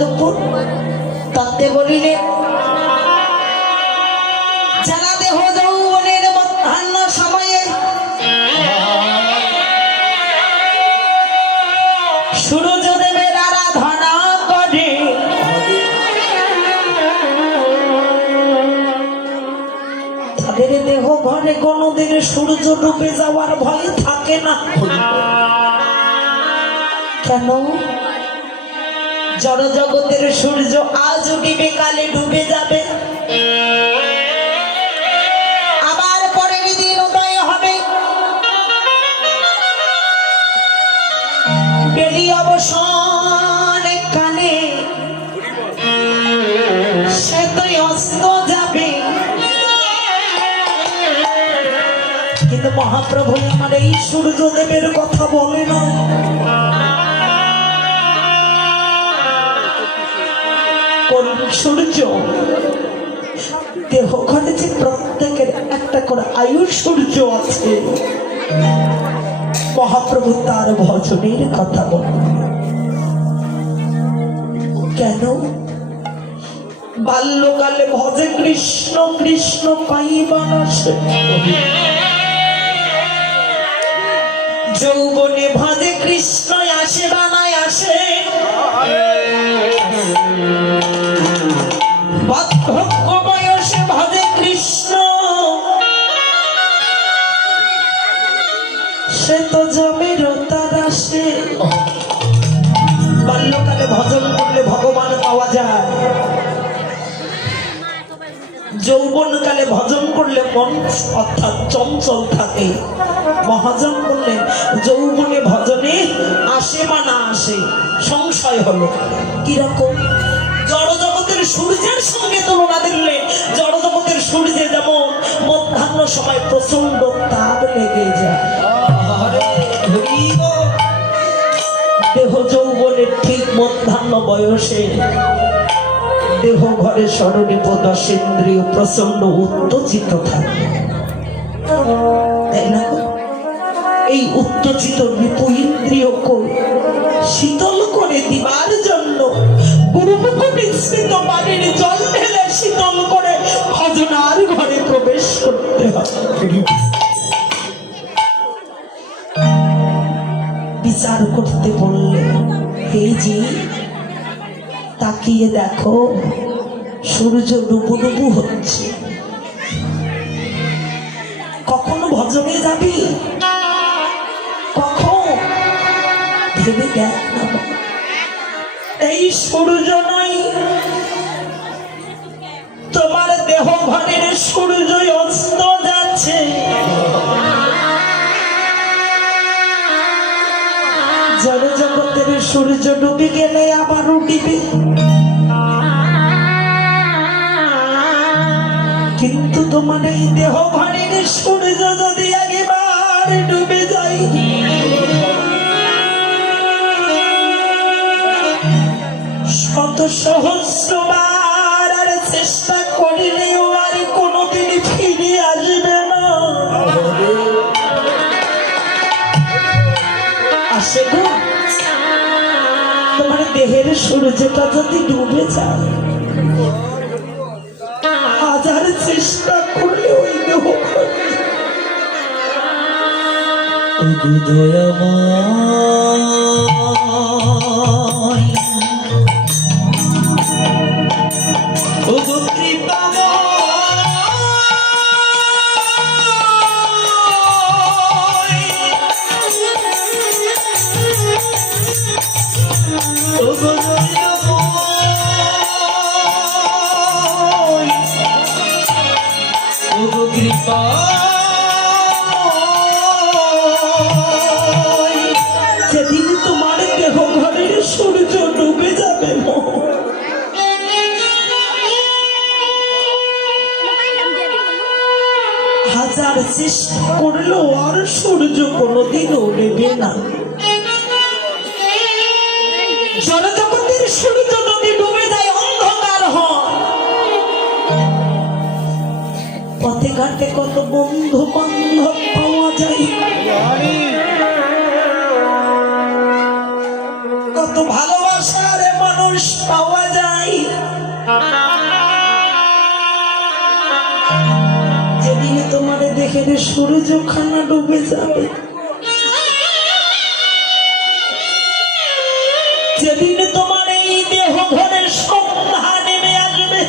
দুপুর তত্ত্বে বলিলে যারা দেহ যৌবনের মধ্যাহ্ন সময়ে সূর্যদেবের আরাধনা করে তাদের দেহ ঘরে কোনোদিন সূর্য ডুবে যাওয়ার ভয় থাকে না। কেন? জড় জগতের সূর্য আজ উঠিবে কালে ডুবে যাবে, আবার পরের দিন উদয় হবে। বেলি অবসান কালে সে তো অস্ত যাবে। কিন্তু মহাপ্রভু আমার এই সূর্যদেবের কথা বলে না। সূর্য দেহ ঘরে যে প্রত্যেকের একটা করে আয়ু সূর্য আছে, মহাপ্রভু তার ভজনের কথা বলেন। কেন? বাল্যকালে ভজে কৃষ্ণ কৃষ্ণ পাইবার আসে, যৌবনে ভজে কৃষ্ণ আসে বানায় আসে, বার্ধক্য বয়সে ভজে কৃষ্ণ সে তো জমির তার আসে। বাল্যকালে ভজন করলে ভগবান পাওয়া যায়, যৌবনকালে ভজন করলে মন অর্থাৎ চঞ্চল থাকে। মহাজন বললেন যৌবনে ভজনে আসে বা না আসে সংশয় হলো। কিরকম? জড় জগতের সূর্যের সঙ্গে তুলনা দিলে জড় জগতের সূর্যে যেমন মধ্যাহ্ন সময় প্রচন্ড তাপ লেগে যায়, দেহ যৌবনের ঠিক মধ্যাহ্ন বয়সে দেহ ঘরে স্মরণীপ দশেন্দ্রিয় প্রচন্ড উত্তেজিত থাকে, তাই না? এই উত্তেজিত ইন্দ্রিয়কে শীতল করে দিবার জন্য গুরুমুখ মিশ্রিত পানির জল ঢেলে শীতল করে ভজনার ঘরে প্রবেশ করতে হবে। বিচার করতে বললে এই যে তাকিয়ে দেখো সূর্য ডুবু ডুবু হচ্ছে, কখনো ভজনে যাবি? কখন? ভেবে দেখ না। এই সূর্য নয়, তোমার দেহ ঘরের সূর্য অস্ত যাচ্ছে। জড় জগতের সূর্য ডুবে গেলে আবার উঠিবে, কিন্তু তোমার এই দেহ ঘরের সূর্য যদি একবার ডুবে যায়, শত সহস্রবার আর চেষ্টা করিলেও আর কোনোদিন ফিরে আসবে না। আসে গো, তোমার দেহের সূর্যটা যদি ডুবে যায়, হাজার চেষ্টা করলে ওই দেহ যেদিন তোমার দেহ ঘরের সূর্য ডুবে যাবে, হাজার চেষ্টা করলেও আর সূর্য কোনোদিনও নেবে না। জড়জগতের সূর্য যদি ডুবে যায়, অন্ধকার হয়, পথে ঘাটে কত বন্ধু বান্ধব পাওয়া যায়, কত ভালোবাসার মানুষ মানুষ পাওয়া যায় যেদিনে তোমারে দেখে সূর্যখানা ডুবে যাবে, যেদিনে তোমার এই দেহ ঘরে সন্ধ্যা নেমে আসবে,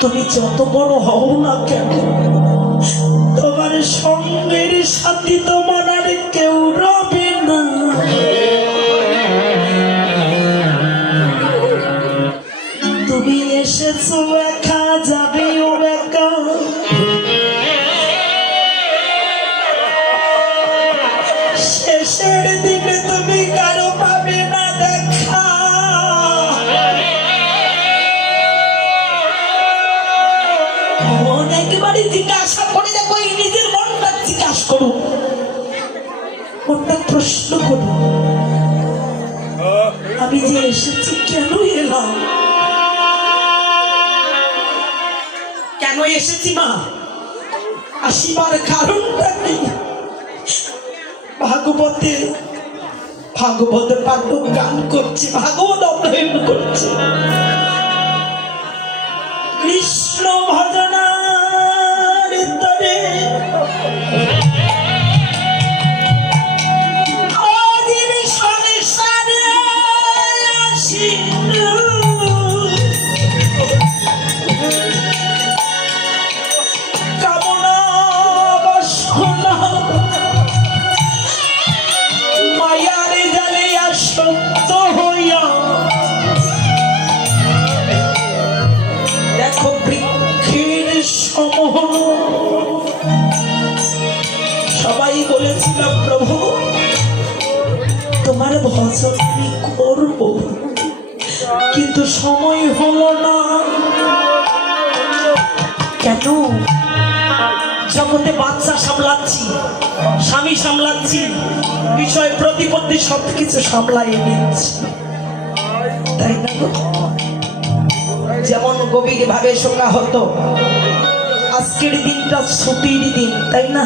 তুমি যত বড় হও না কেন তোমার সঙ্গের সাথী তোমার আর কেউ রবে না। তুমি এসেছো একা, যাবেও একা। শেষের দিনে তুমি কারো পাবে না দেখা। অনেকবারই জিজ্ঞাসা করে দেখো, এই নিজের মনটা জিজ্ঞাসা করো, মনটা প্রশ্ন করো, আমি যে এসেছি কেন এলাম, কেন এসেছি মা, আসিবার কারণটা কি? ভাগবত পাঠ গান করছি, ভাগবত অধ্যয়ন করছি, কৃষ্ণ ভজনার তরে অজীবী সংসারে আসিল, কামনা বাসনা মায়ার জালে আসক্ত হইয়া, দেখো বৃক্ষের সমন। সবাই বলেছিলাম প্রভু তোমার ভজন আমি করব, কিন্তু সময় হলো না। কেন? জগতে বাচ্চা সামলাচ্ছি, স্বামী সামলাচ্ছি, বিষয় প্রতিপত্তি সবকিছু সামলাই নিচ্ছি, তাই না? যেমন গভীর ভাবে শোকা হতো, আজকের দিনটা ছুটির দিন, তাই না?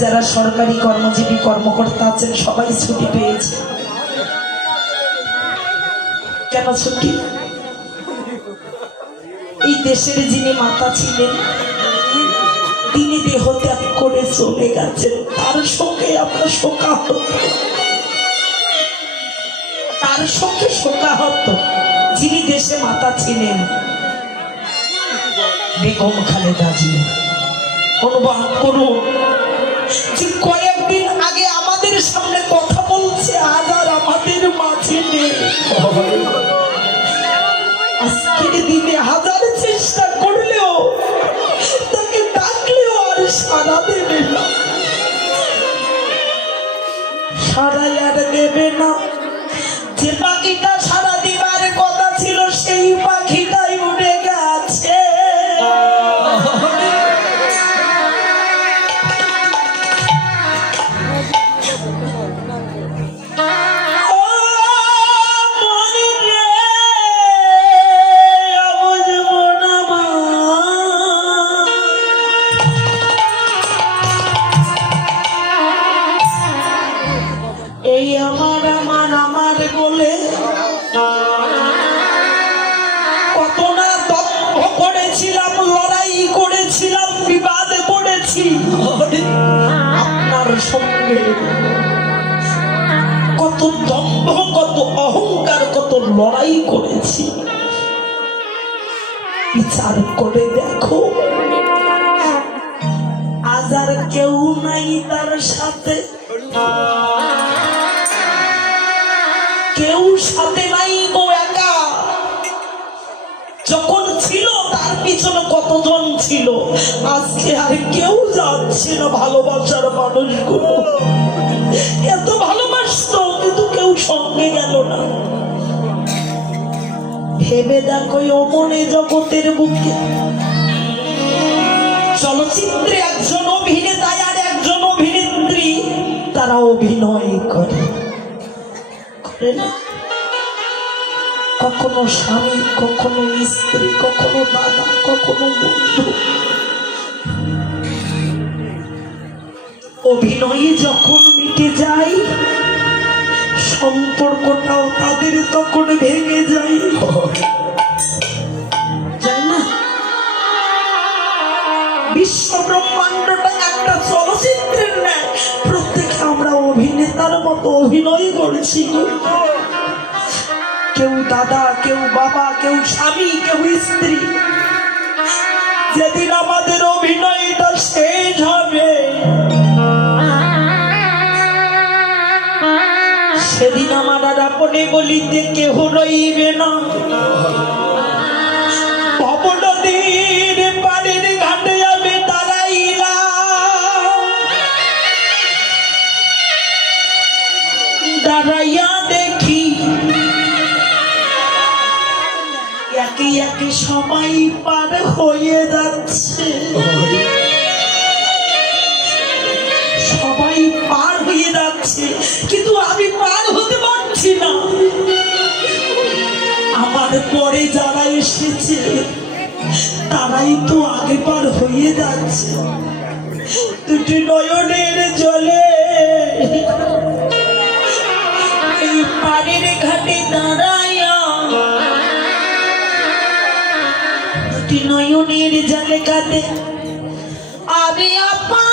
যারা সরকারি কর্মজীবী কর্মকর্তা আছেন সবাই ছুটি পেয়েছে। কেন ছুটি? এই দেশের যিনি মাতা ছিলেন তিনি দেহ ত্যাগ করে চলে গেছেন, তার সঙ্গে আমরা শোকা হতো, তার সঙ্গে শোকা হতো যিনি দেশে মাতা ছিলেন, বেগম খালেদা জিয়া। অনুভব করুন যে কয়েকদিন আগে আমাদের সামনে কথা বলছে, আজ আর আমাদের মাঝে নেই। আজকের দিনে হাজার চেষ্টা করলেও, তাকে ডাকলেও আর সাড়া দেবে না, সাড়া আর দেবে না। যে পাখিটা সাড়া দিবার কথা ছিল সেই পাখিটাই উড়ে গেছে। এই আমার আমার আমার বলে কত না দম্ভ করেছিলাম, লড়াই করেছিলাম, বিবাদ করেছি আপনার সঙ্গে। কত দম্ভ, কত অহংকার, কত লড়াই করেছি। বিচার করে দেখো, আজ আর কেউ নাই তার সাথে, কেউ সাথে নাই, গো একা। যখন ছিল তার পিছনে কতজন ছিল, আজকে আর কেউ যাচ্ছে না। ভালোবাসার মানুষগুলো এত ভালোবাসতো, কিন্তু কেউ সঙ্গে গেল না। ভেবে দেখো, অমনে জগতের বুকে চলচ্চিত্রে একজন অভিনেতা আর একজন অভিনেত্রী, তারা অভিনয় করে না, কখনো স্বামী, কখনো স্ত্রী, কখনো দাদা, কখনো বন্ধু। অভিনয়ে যখন মিটে যায় সম্পর্কটাও তাদের তখন ভেঙে যায়, যায় না? বিশ্ব ব্রহ্মাণ্ডটা একটা চলচ্চিত্রের ন্যায়, প্রত্যেকে আমরা অভিনেতার মতো অভিনয় করেছি। কেউ দাদা, কেউ বাবা, কেউ স্বামী, কেউ স্ত্রী। যেদিন আমাদের অভিনয়টা শেষ হবে, সেদিন আমার আর আপনে বলিতে কেহ রইবে না। ভবনদীর পাড়ের ঘাটে আমি দাঁড়াইয়া দেখি একে একে সবাই পার হয়ে যাচ্ছে, সবাই পার হয়ে যাচ্ছে, কিন্তু আমি পার হতে পারছি না। আমার পরে যারা এসেছে তারাই তো আগে পার হয়ে যাচ্ছে। দুটি নয়নের জলে এই পাড়ের ঘাটে দাঁড়াইয়া দুটি নয়নের জলে কাঁদে আমি আপা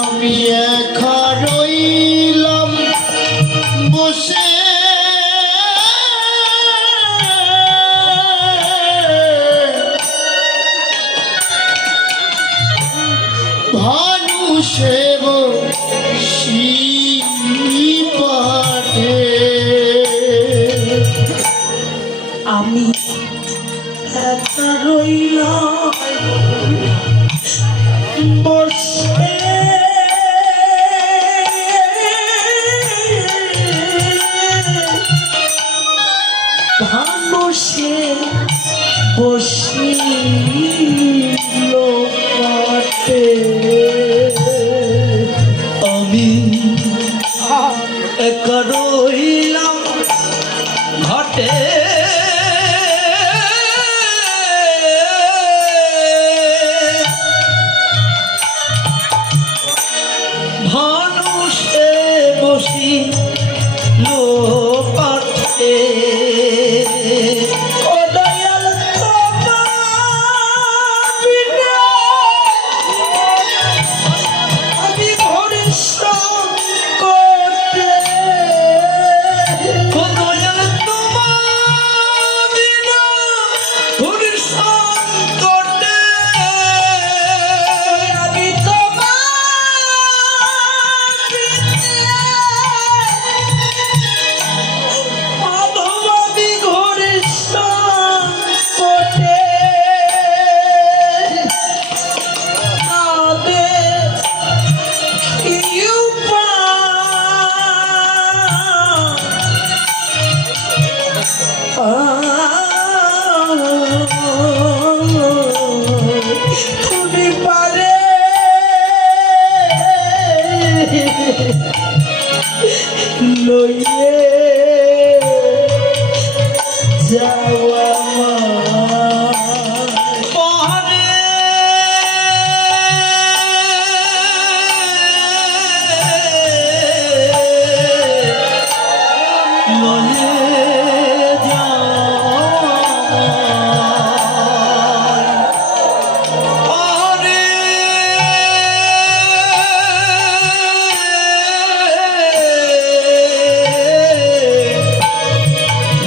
আমি একা রইলাম বসে, ভানুষেব পাঠে আমি একা রইলাম বসে, ভানুষে বসিল পাটে। একা রইলাম ঘাটে ভানুষে বসি লোপাঠে ও দয়াল তোমার বিনা আমি ঘরে সংকটে ও দয়াল তোমার বিনা ঘোর সংকটে আমি তোমার মাধব আমি ঘরে সংকটে আদে তুমি পারে লইয়ে যাওয়া পাহাড়ে লয়ে যায় পাহাড়ে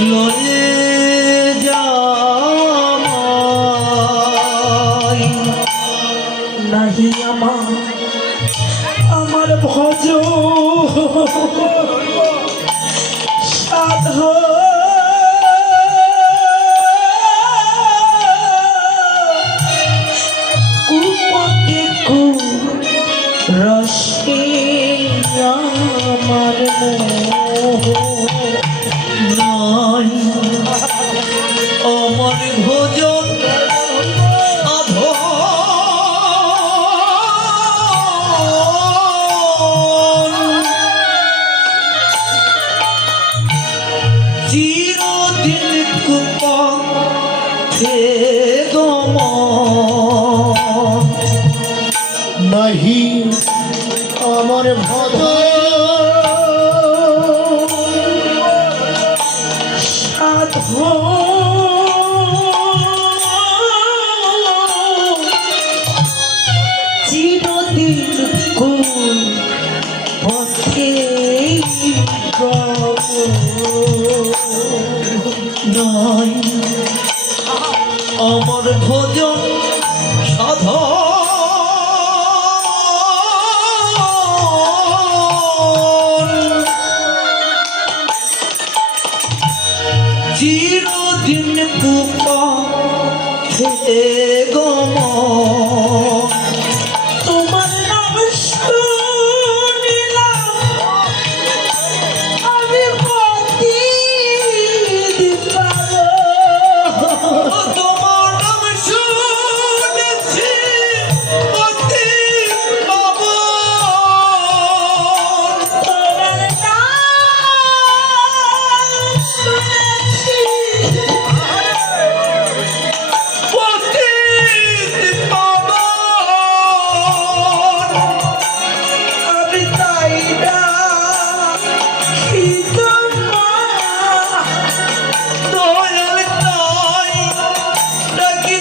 লয়ে যায় নাহি আমার ভজ সাধ কুপতে কু রসে আমার মোহ নাই অমর ভোজন চিরদিন কুপথে গমন নাহি আমার ভদ সাধ চিরদিন কোন পথে নাই অমর ভোজন সাধন চিরদিন কুপথে গমন তোমার নাম শুনিলাম আমি পতি পাবো তোমার নাম শুনেছি অতি পাবন তোমার নাম শুনেছি অতি পাবন আমি তাই না দয়াল তাই ডাকি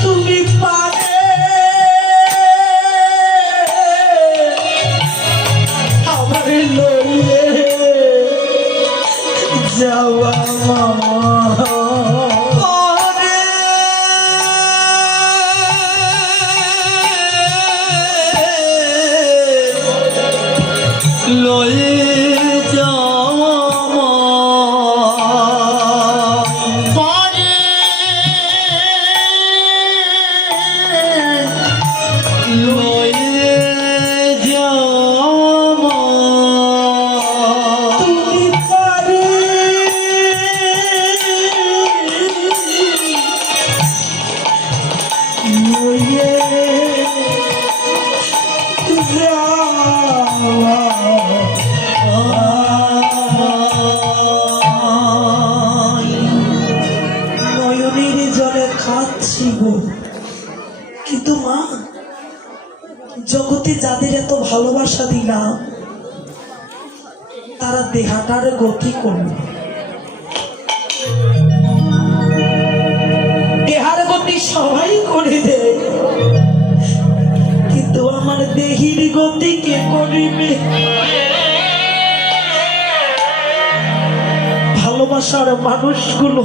তুমি পারে আমার লইয়ে যাওয়া তোমারে লয়ে যাওয়া পারে লয়ে যাওয়া তুমি পারে জীবন। কিন্তু মা, জগতে যাদের এত ভালোবাসা দিলাম তারা দেহাটার গতি করল, দেহার গতি সবাই করে দেয়, কিন্তু আমার দেহির গতি কে করিবে? ভালোবাসার মানুষগুলো